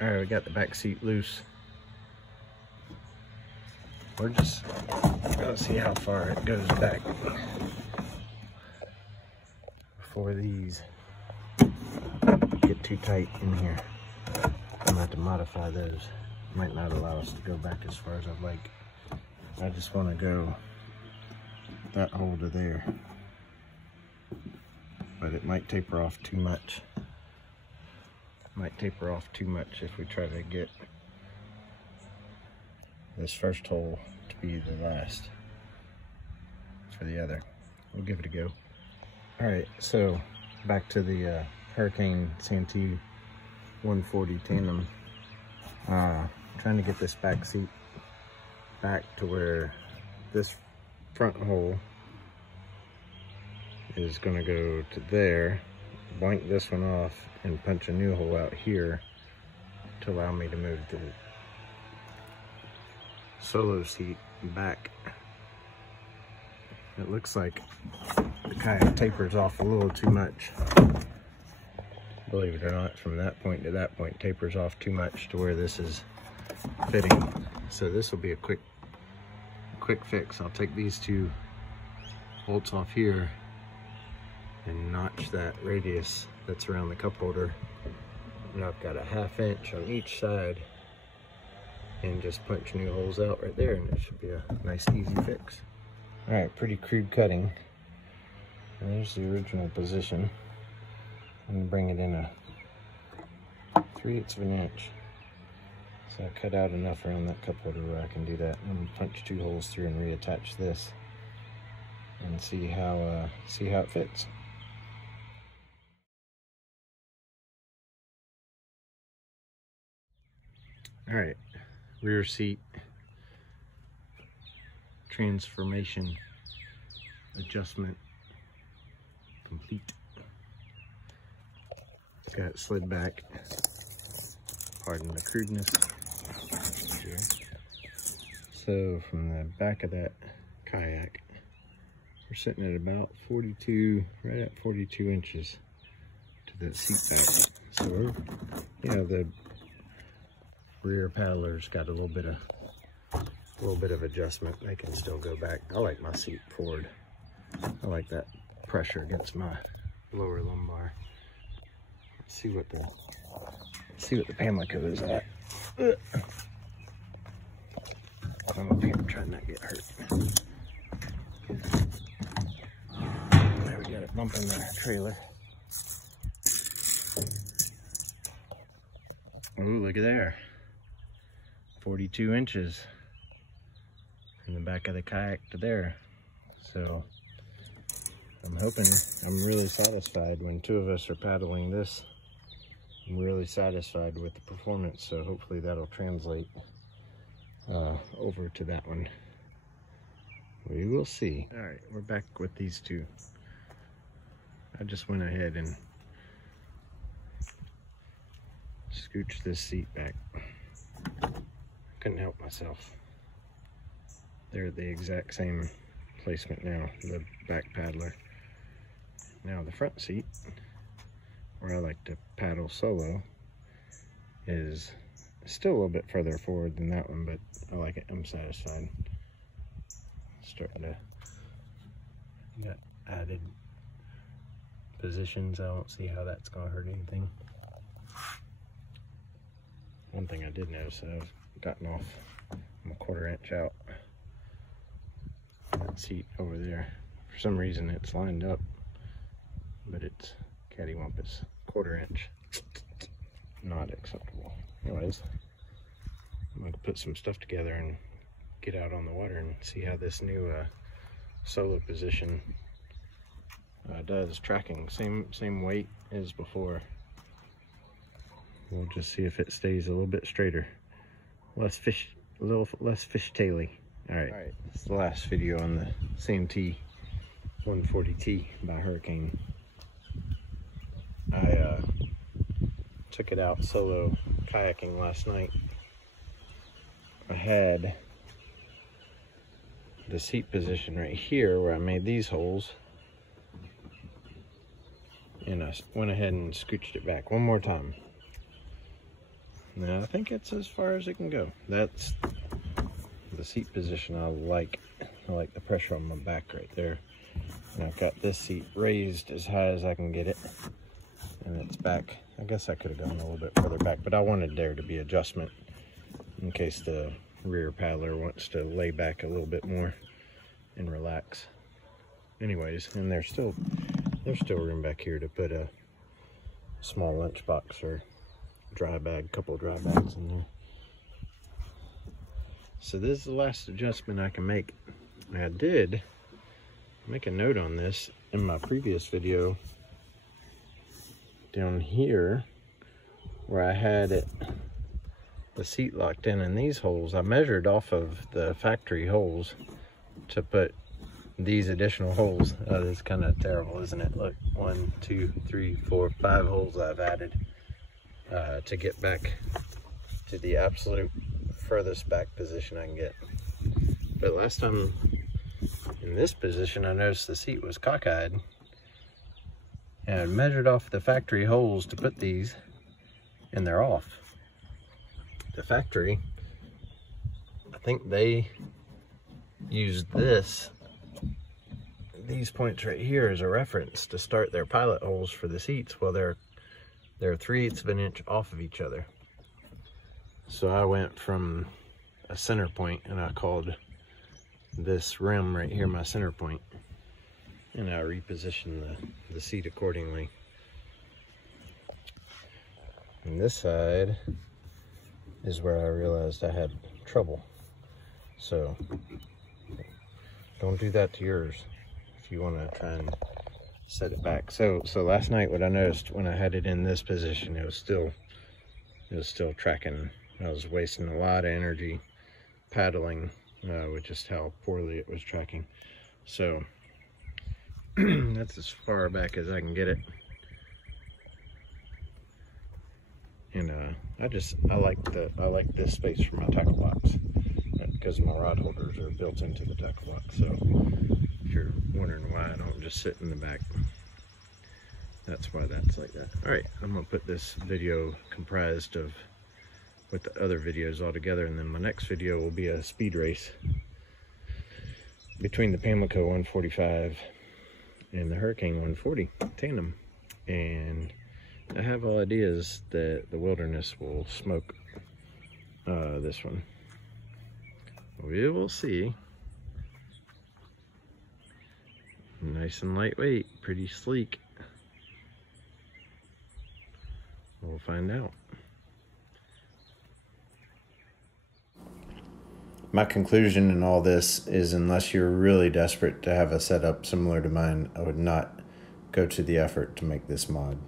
All right, we got the back seat loose. We're just gonna see how far it goes back before these get too tight in here. I'm gonna have to modify those. Might not allow us to go back as far as I'd like. I just want to go that hole to there, but it might taper off too much. Might taper off too much if we try to get this first hole to be the last for the other. We'll give it a go. All right, so back to the Hurricane Santee 140 tandem. Trying to get this back seat back to where this front hole is going to go to there, blank this one off, and punch a new hole out here to allow me to move the Solo seat back. It looks like the kayak tapers off a little too much. Believe it or not, from that point to that point tapers off too much to where this is fitting. So this will be a quick fix. I'll take these two bolts off here and notch that radius that's around the cup holder. And I've got a 1/2 inch on each side, and just punch new holes out right there, and it should be a nice easy fix. All right, pretty crude cutting. There's the original position. I'm gonna bring it in a 3/8 of an inch. So I cut out enough around that cup holder where I can do that. I'm gonna punch 2 holes through and reattach this and see how it fits. All right, rear seat transformation adjustment complete. Got it slid back. Pardon the crudeness. So from the back of that kayak, we're sitting at about 42, right at 42 inches to the seat back. So we're, you know, the rear paddler's got a little bit of adjustment. They can still go back. I like my seat forward. I like that pressure against my lower lumbar. Let's see what the Pamlico is at. I'm up here trying not to get hurt. There, we got it bumping the trailer. Oh, look at there. 42 inches from the back of the kayak to there. So I'm really satisfied when 2 of us are paddling this. I'm really satisfied with the performance, so hopefully that'll translate over to that one. We will see. All right, we're back with these 2. I just went ahead and scooched this seat back. Couldn't help myself. They're at the exact same placement now, the back paddler. Now the front seat, where I like to paddle solo, is still a little bit further forward than that one, but I like it. I'm satisfied. Starting to get added positions. I don't see how that's going to hurt anything. One thing I did notice, I've gotten off, I'm a 1/4 inch out. That seat over there, for some reason it's lined up, but it's cattywampus. 1/4 inch. Not acceptable. Anyways, I'm going to put some stuff together and get out on the water and see how this new solo position does. Tracking, same weight as before. We'll just see if it stays a little bit straighter. A little less fishtaily. All right, this is the last video on the Santee 140T by Hurricane. I took it out solo kayaking last night. I had the seat position right here where I made these holes, and I went ahead and scooched it back one more time. Now I think it's as far as it can go. That's the seat position I like. I like the pressure on my back right there. And I've got this seat raised as high as I can get it. And it's back. I guess I could have gone a little bit further back, but I wanted there to be adjustment in case the rear paddler wants to lay back a little bit more and relax. Anyways, and there's still room back here to put a small lunchbox or dry bag, couple of dry bags in there. So this is the last adjustment I can make. I did make a note on this in my previous video down here where I had the seat locked in these holes. I measured off of the factory holes to put these additional holes. That is kind of terrible, isn't it? Look, 1, 2, 3, 4, 5 holes I've added to get back to the absolute furthest back position I can get. But last time in this position, I noticed the seat was cockeyed, and I measured off the factory holes to put these, and they're off. The factory, I think they used these points right here as a reference to start their pilot holes for the seats. Well, they're 3/8 of an inch off of each other. So I went from a center point, and I called this rim right here my center point, and I repositioned the seat accordingly. And this side is where I realized I had trouble. So don't do that to yours if you want to try and set it back. So last night, what I noticed when I had it in this position, it was still tracking. I was wasting a lot of energy paddling with just how poorly it was tracking. So that's as far back as I can get it. And I like this space for my tackle box because my rod holders are built into the tackle box. So if you're wondering why I don't just sit in the back, that's why that's like that. All right, I'm gonna put this video comprised of with the other videos all together, and then my next video will be a speed race between the Pamlico 145 and the Hurricane 140 tandem. And I have all ideas that the Wilderness will smoke this one. We will see. Nice and lightweight, pretty sleek. We'll find out. My conclusion in all this is, unless you're really desperate to have a setup similar to mine, I would not go to the effort to make this mod.